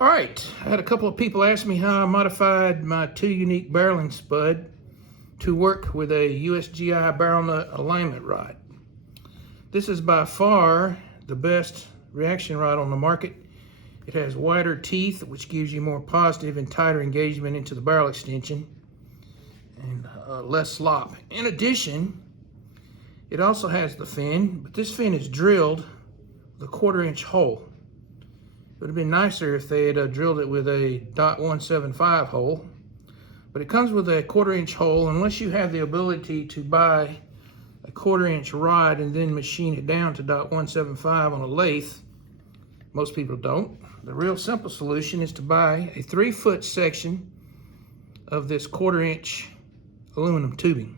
All right, I had a couple of people ask me how I modified my two unique barreling spud to work with a USGI barrel nut alignment rod. This is by far the best reaction rod on the market. It has wider teeth, which gives you more positive and tighter engagement into the barrel extension, and less slop. In addition, it also has the fin, but this fin is drilled with a 1/4-inch hole. It would have been nicer if they had drilled it with a .175 hole, but it comes with a 1/4-inch hole. Unless you have the ability to buy a 1/4-inch rod and then machine it down to .175 on a lathe, most people don't. The real simple solution is to buy a 3-foot section of this 1/4-inch aluminum tubing.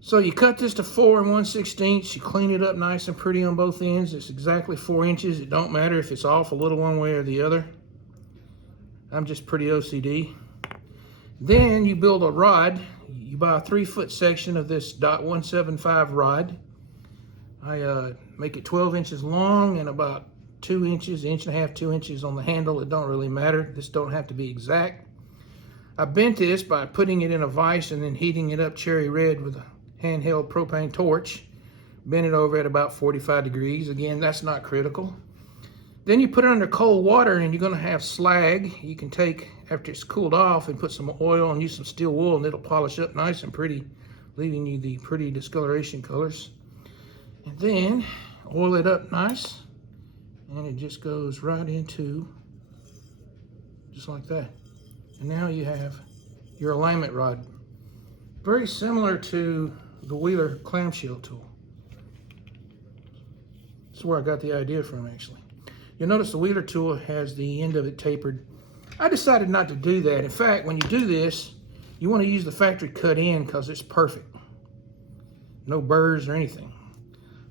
So you cut this to 4 1/16. You clean it up nice and pretty on both ends. It's exactly 4 inches. It don't matter if it's off a little one way or the other. I'm just pretty OCD. Then you build a rod. You buy a 3-foot section of this .175 rod. I make it 12 inches long and about 2 inches, 1.5 inches, 2 inches on the handle. It don't really matter. This don't have to be exact. I bent this by putting it in a vise and then heating it up cherry red with a handheld propane torch. Bend it over at about 45 degrees. Again, that's not critical. Then you put it under cold water and you're going to have slag. You can take, after it's cooled off, and put some oil and use some steel wool, and it'll polish up nice and pretty, leaving you the pretty discoloration colors. And then oil it up nice, and it just goes right into, just like that. And now you have your alignment rod. Very similar to the Wheeler clamshell tool. That's where I got the idea from, actually. You'll notice the Wheeler tool has the end of it tapered. I decided not to do that. In fact, when you do this, you want to use the factory cut end because it's perfect. No burrs or anything.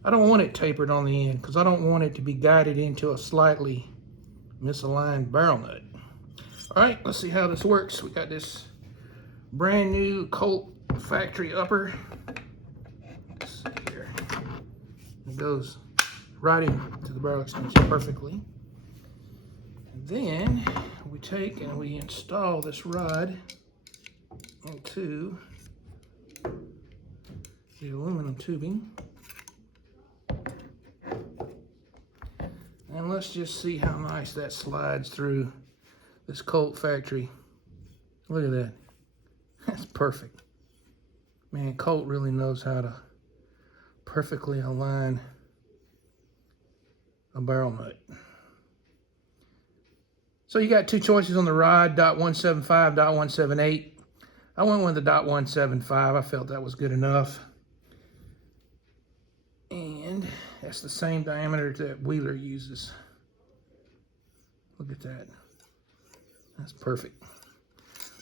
I don't want it tapered on the end because I don't want it to be guided into a slightly misaligned barrel nut. All right, let's see how this works. We got this brand new Colt factory upper. Let's see here. It goes right into the barrel extension perfectly. And then we take and we install this rod into the aluminum tubing. And let's just see how nice that slides through this Colt factory. Look at that. That's perfect. Man, Colt really knows how to perfectly align a barrel nut. So you got two choices on the rod, .175, .178. I went with the .175. I felt that was good enough. And that's the same diameter that Wheeler uses. Look at that. That's perfect.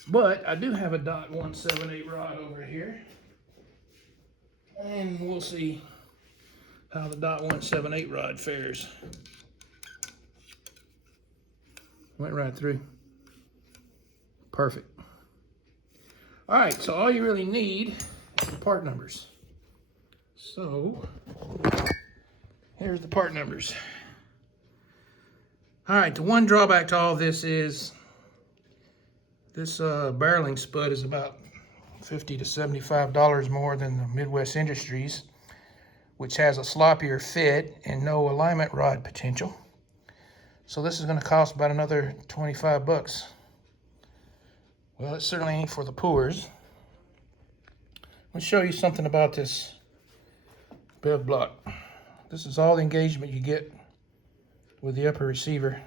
But I do have a .178 rod over here. And we'll see how the .178 rod fares. Went right through. Perfect. All right, so all you really need is the part numbers. So here's the part numbers. All right, the one drawback to all this is this barreling spud is about $50 to $75 more than the Midwest Industries, which has a sloppier fit and no alignment rod potential. So this is going to cost about another 25 bucks. Well, it certainly ain't for the poors. Let me show you something about this bev block. This is all the engagement you get with the upper receiver.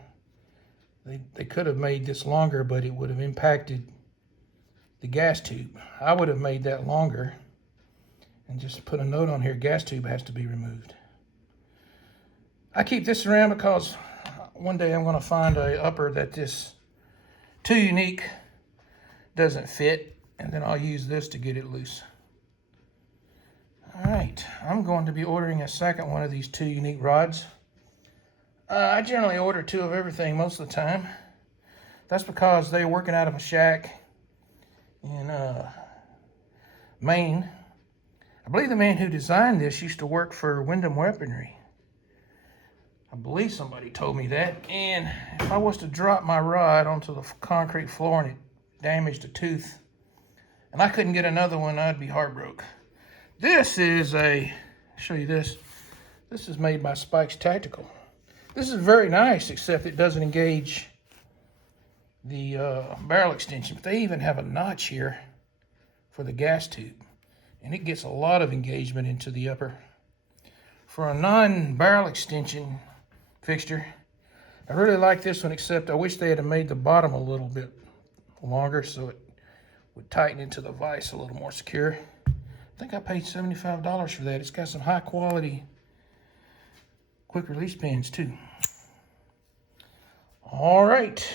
They could have made this longer, but it would have impacted the gas tube. I would have made that longer and just put a note on here, gas tube has to be removed. I keep this around because one day I'm going to find a upper that this too unique doesn't fit, and then I'll use this to get it loose. All right, I'm going to be ordering a second one of these two unique rods. I generally order 2 of everything most of the time. That's because they're working out of a shack in Maine. I believe the man who designed this used to work for Wyndham Weaponry. I believe somebody told me that. And if I was to drop my rod onto the concrete floor and it damaged a tooth, and I couldn't get another one, I'd be heartbroken. This is show you this. This is made by Spikes Tactical. This is very nice, except it doesn't engage the barrel extension. But they even have a notch here for the gas tube, and it gets a lot of engagement into the upper. For a non-barrel extension fixture, I really like this one, except I wish they had made the bottom a little bit longer so it would tighten into the vise a little more secure. I think I paid $75 for that. It's got some high quality quick release pins too. All right.